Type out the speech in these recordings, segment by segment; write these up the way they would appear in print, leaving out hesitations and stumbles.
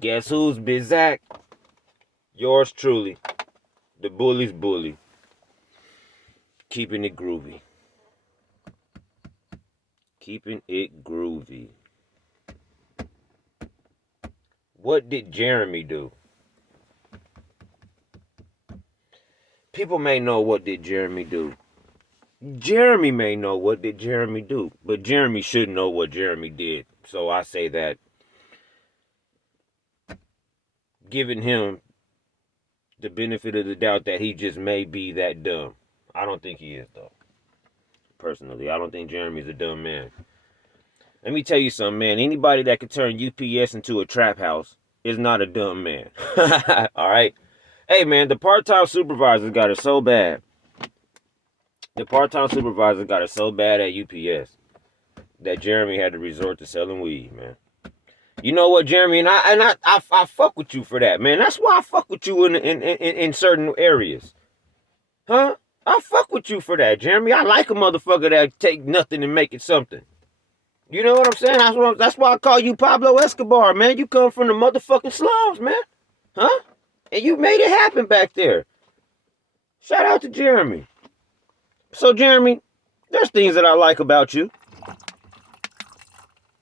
Guess who's Bizak? Yours truly, the bully's bully. Keeping it groovy. Keeping it groovy. What did Jeremy do? People may know what did Jeremy do. Jeremy may know what did Jeremy do, but Jeremy should know what Jeremy did. So I say that giving him the benefit of the doubt that he just may be that dumb. I don't think he is, though. Personally, I don't think Jeremy's a dumb man. Let me tell you something, man. Anybody that could turn UPS into a trap house is not a dumb man. All right? Hey, man, the part-time supervisors got it so bad. The part-time supervisor got it so bad at UPS that Jeremy had to resort to selling weed, man. You know what, Jeremy? And I fuck with you for that, man. That's why I fuck with you in certain areas. Huh? I fuck with you for that, Jeremy. I like a motherfucker that take nothing and make it something. You know what I'm saying? That's why I call you Pablo Escobar, man. You come from the motherfucking slums, man. Huh? And you made it happen back there. Shout out to Jeremy. So, Jeremy, there's things that I like about you.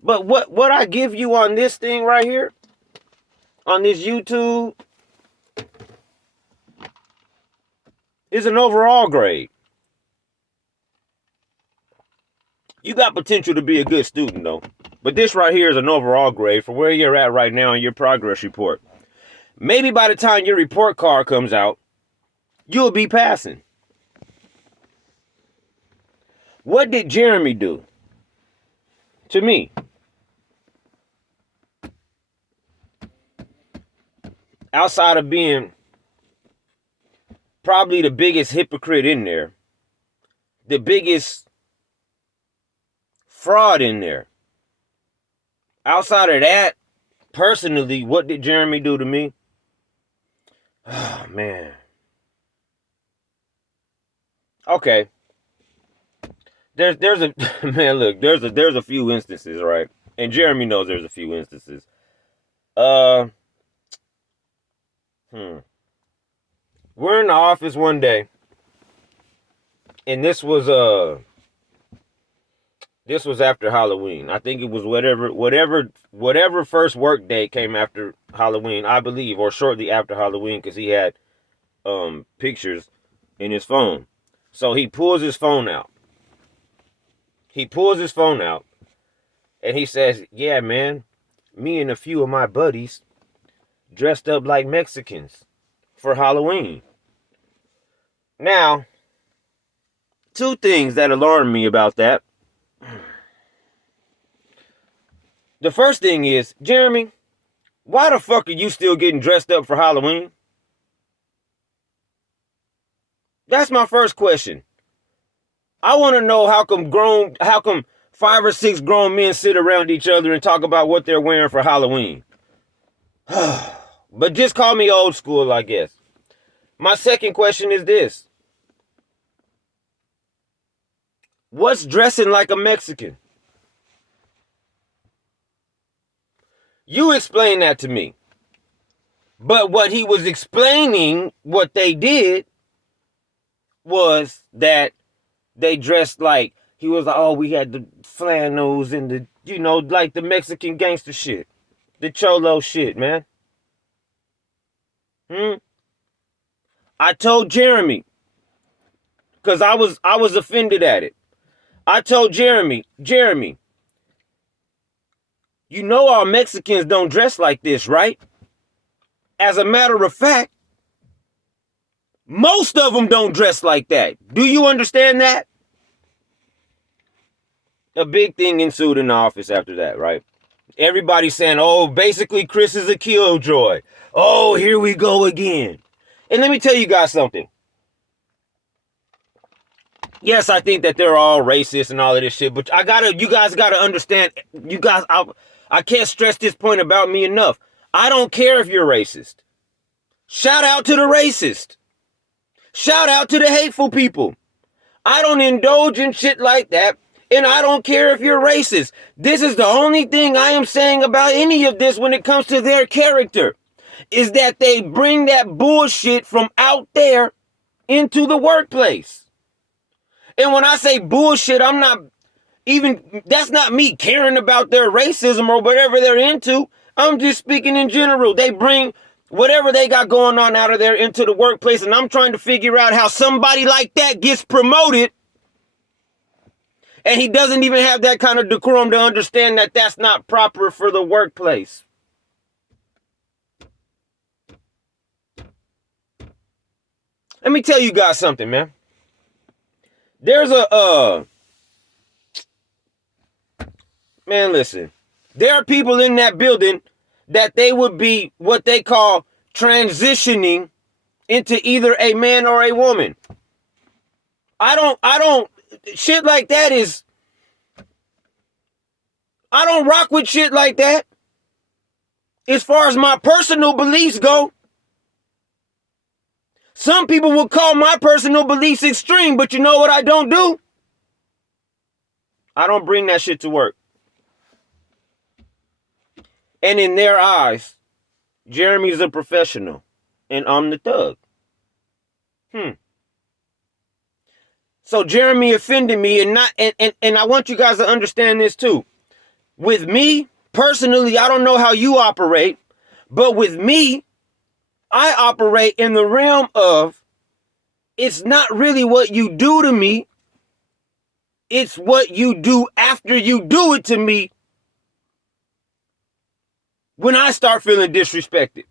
But what I give you on this thing right here, on this YouTube, is an overall grade. You got potential to be a good student, though. But this right here is an overall grade for where you're at right now in your progress report. Maybe by the time your report card comes out, you'll be passing. What did Jeremy do to me? Outside of being probably the biggest hypocrite in there, the biggest fraud in there. Outside of that, personally, what did Jeremy do to me? Oh, man. Okay. There's a man, look, there's a few instances, right? And Jeremy knows there's a few instances. We're in the office one day, and this was after Halloween. I think it was whatever first work day came after Halloween, I believe, or shortly after Halloween, because he had pictures in his phone. So he pulls his phone out. And he says, "Yeah, man, me and a few of my buddies dressed up like Mexicans for Halloween." Now, two things that alarmed me about that. The first thing is, Jeremy, why the fuck are you still getting dressed up for Halloween? That's my first question. I want to know how come 5 or 6 grown men sit around each other and talk about what they're wearing for Halloween. But just call me old school, I guess. My second question is this. What's dressing like a Mexican? You explain that to me. But what he was explaining, what they did, was that they dressed like, he was like, oh, we had the flannels and the, like the Mexican gangster shit. The cholo shit, man. I told Jeremy, because I was offended at it. I told Jeremy, you know all Mexicans don't dress like this, right? As a matter of fact, most of them don't dress like that. Do you understand that? A big thing ensued in the office after that, right? Everybody saying, oh, basically Chris is a killjoy. Oh, here we go again. And let me tell you guys something. Yes, I think that they're all racist and all of this shit, but you guys gotta understand, I can't stress this point about me enough. I don't care if you're racist. Shout out to the racist. Shout out to the hateful people. I don't indulge in shit like that. And I don't care if you're racist. This is the only thing I am saying about any of this when it comes to their character, is that they bring that bullshit from out there into the workplace. And when I say bullshit, I'm not even, that's not me caring about their racism or whatever they're into. I'm just speaking in general. They bring whatever they got going on out of there into the workplace, and I'm trying to figure out how somebody like that gets promoted, and he doesn't even have that kind of decorum to understand that that's not proper for the workplace. Let me tell you guys something, man. There's man, listen. There are people in that building that they would be what they call transitioning into either a man or a woman. I don't, shit like that is, I don't rock with shit like that. As far as my personal beliefs go, some people will call my personal beliefs extreme, but you know what I don't do? I don't bring that shit to work. And in their eyes, Jeremy's a professional and I'm the thug. So Jeremy offended me, and I want you guys to understand this too. With me, personally, I don't know how you operate, but with me, I operate in the realm of, it's not really what you do to me, it's what you do after you do it to me when I start feeling disrespected.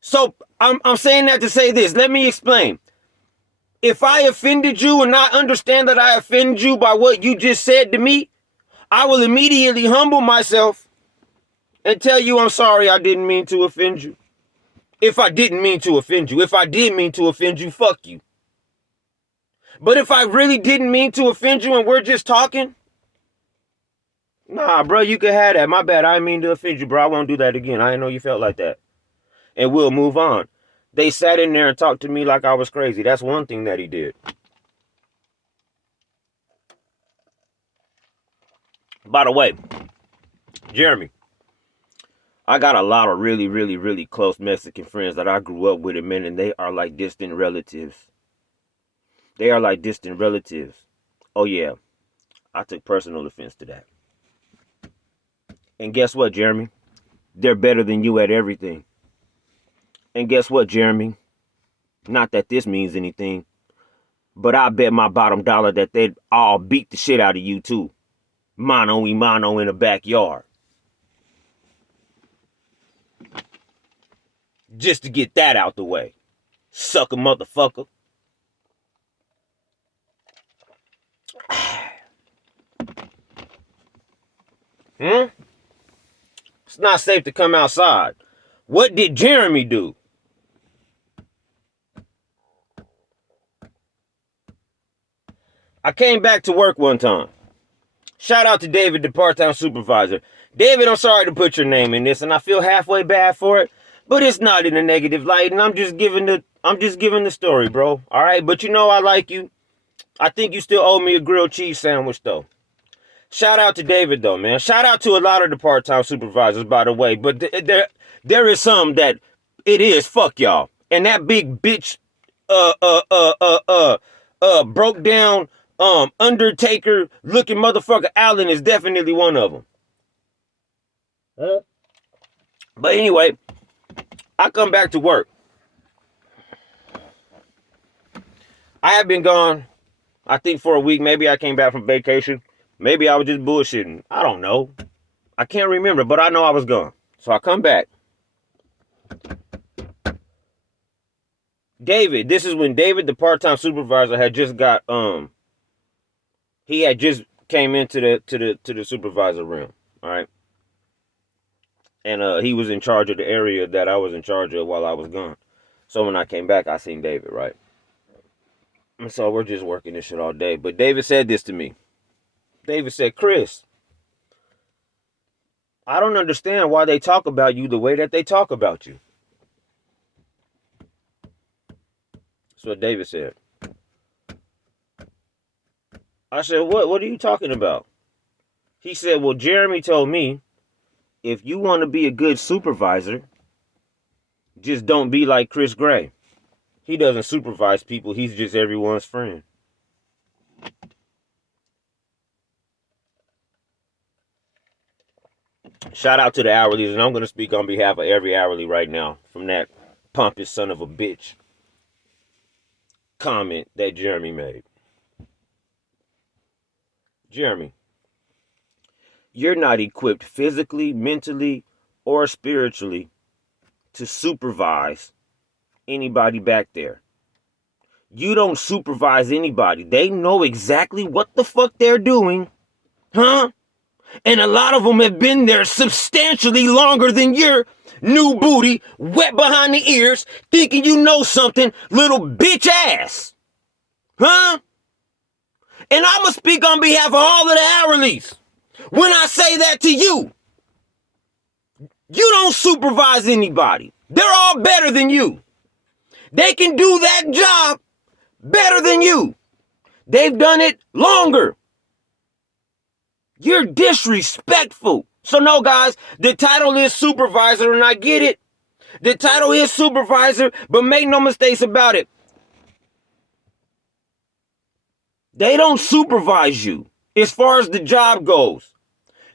So I'm saying that to say this. Let me explain. If I offended you and I understand that I offended you by what you just said to me, I will immediately humble myself and tell you I'm sorry, I didn't mean to offend you. If I didn't mean to offend you. If I did mean to offend you, fuck you. But if I really didn't mean to offend you and we're just talking, nah, bro, you can have that. My bad, I didn't mean to offend you, bro. I won't do that again. I didn't know you felt like that. And we'll move on. They sat in there and talked to me like I was crazy. That's one thing that he did. By the way, Jeremy, I got a lot of really, really, really close Mexican friends that I grew up with, and they are like distant relatives. They are like distant relatives. Oh yeah, I took personal offense to that. And guess what, Jeremy? They're better than you at everything. And guess what, Jeremy? Not that this means anything, but I bet my bottom dollar that they'd all beat the shit out of you too. Mano y mano in the backyard. Just to get that out the way. Sucker motherfucker. It's not safe to come outside. What did Jeremy do? I came back to work one time. Shout out to David, the part-time supervisor. David, I'm sorry to put your name in this, and I feel halfway bad for it, but it's not in a negative light, and I'm just giving the story, bro. All right, but you know I like you. I think you still owe me a grilled cheese sandwich, though. Shout out to David, though, man. Shout out to a lot of the part-time supervisors, by the way, but there is some that it is fuck y'all, and that big bitch, broke down, Undertaker looking motherfucker Allen is definitely one of them. But anyway, I come back to work. I have been gone, I think, for a week. Maybe I came back from vacation. Maybe I was just bullshitting. I don't know. I can't remember, but I know I was gone. So I come back. David, this is when David, the part-time supervisor, had just got he had just came into the supervisor room. All right. And he was in charge of the area that I was in charge of while I was gone. So when I came back, I seen David, right? And so we're just working this shit all day. But David said this to me. David said, Chris, I don't understand why they talk about you the way that they talk about you. That's what David said. I said, what are you talking about? He said, well, Jeremy told me if you want to be a good supervisor, just don't be like Chris Gray. He doesn't supervise people. He's just everyone's friend. Shout out to the hourlies, and I'm going to speak on behalf of every hourly right now from that pompous son of a bitch comment that Jeremy made. Jeremy, you're not equipped physically, mentally, or spiritually to supervise anybody back there. You don't supervise anybody. They know exactly what the fuck they're doing. Huh? And a lot of them have been there substantially longer than your new booty, wet behind the ears, thinking you know something, little bitch ass. Huh? And I'm going to speak on behalf of all of the hourlies. When I say that to you, you don't supervise anybody. They're all better than you. They can do that job better than you. They've done it longer. You're disrespectful. So no, guys, the title is supervisor, and I get it. The title is supervisor, but make no mistakes about it. They don't supervise you as far as the job goes.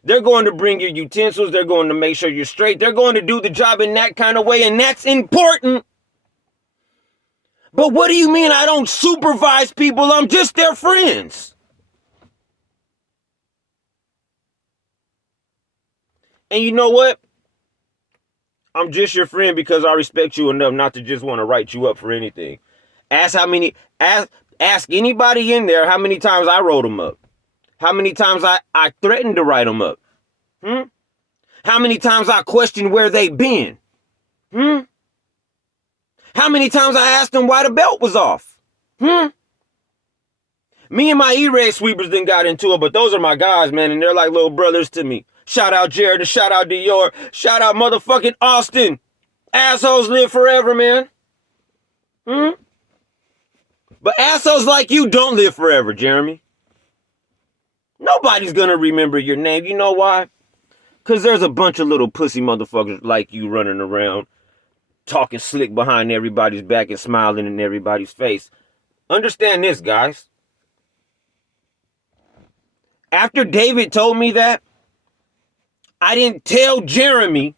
They're going to bring your utensils. They're going to make sure you're straight. They're going to do the job in that kind of way, and that's important. But what do you mean I don't supervise people? I'm just their friends. And you know what? I'm just your friend because I respect you enough not to just want to write you up for anything. Ask anybody in there how many times I wrote them up. How many times I threatened to write them up. How many times I questioned where they've been. How many times I asked them why the belt was off. Me and my E-Ray sweepers then got into it, but those are my guys, man, and they're like little brothers to me. Shout out Jared, and shout out Dior, shout out motherfucking Austin. Assholes live forever, man. But assholes like you don't live forever, Jeremy. Nobody's gonna remember your name. You know why? Because there's a bunch of little pussy motherfuckers like you running around, talking slick behind everybody's back and smiling in everybody's face. Understand this, guys. After David told me that, I didn't tell Jeremy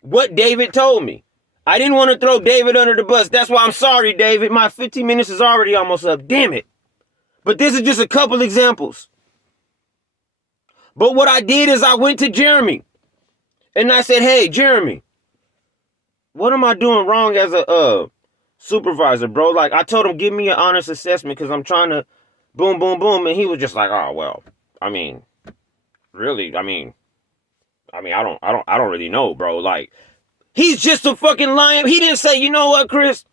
what David told me. I didn't want to throw David under the bus. That's why I'm sorry, David. My 15 minutes is already almost up. Damn it. But this is just a couple examples. But what I did is I went to Jeremy and I said, hey, Jeremy, what am I doing wrong as a supervisor, bro? Like, I told him, give me an honest assessment because I'm trying to boom, boom, boom. And he was just like, oh, well, I mean, really, I don't really know, bro. Like, he's just a fucking lion. He didn't say, you know what, Chris?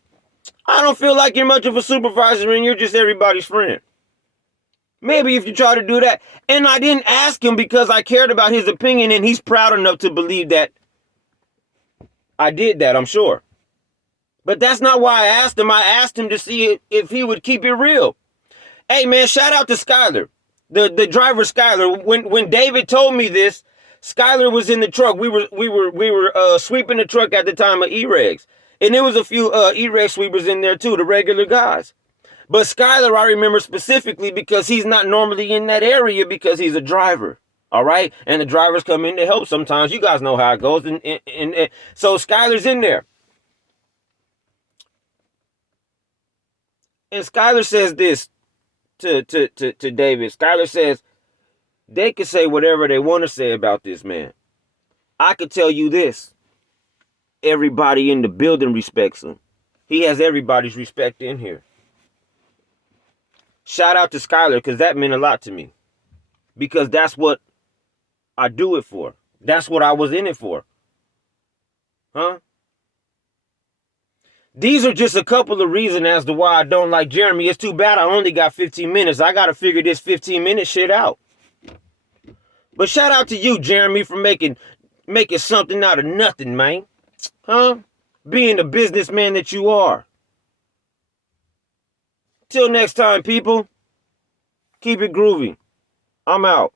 I don't feel like you're much of a supervisor and you're just everybody's friend. Maybe if you try to do that. And I didn't ask him because I cared about his opinion, and he's proud enough to believe that I did that, I'm sure. But that's not why I asked him. I asked him to see if he would keep it real. Hey, man, shout out to Skyler. The driver, Skyler. When David told me this, Skyler was in the truck. We were sweeping the truck at the time of E-Regs. And there was a few E-Reg sweepers in there too, the regular guys. But Skyler, I remember specifically because he's not normally in that area because he's a driver. All right? And the drivers come in to help sometimes. You guys know how it goes. And so Skyler's in there. And Skyler says this to David. Skyler says, they can say whatever they want to say about this man. I could tell you this. Everybody in the building respects him. He has everybody's respect in here. Shout out to Skyler because that meant a lot to me. Because that's what I do it for. That's what I was in it for. Huh? These are just a couple of reasons as to why I don't like Jeremy. It's too bad I only got 15 minutes. I got to figure this 15-minute shit out. But shout out to you, Jeremy, for making something out of nothing, man. Huh? Being the businessman that you are. Till next time, people. Keep it groovy. I'm out.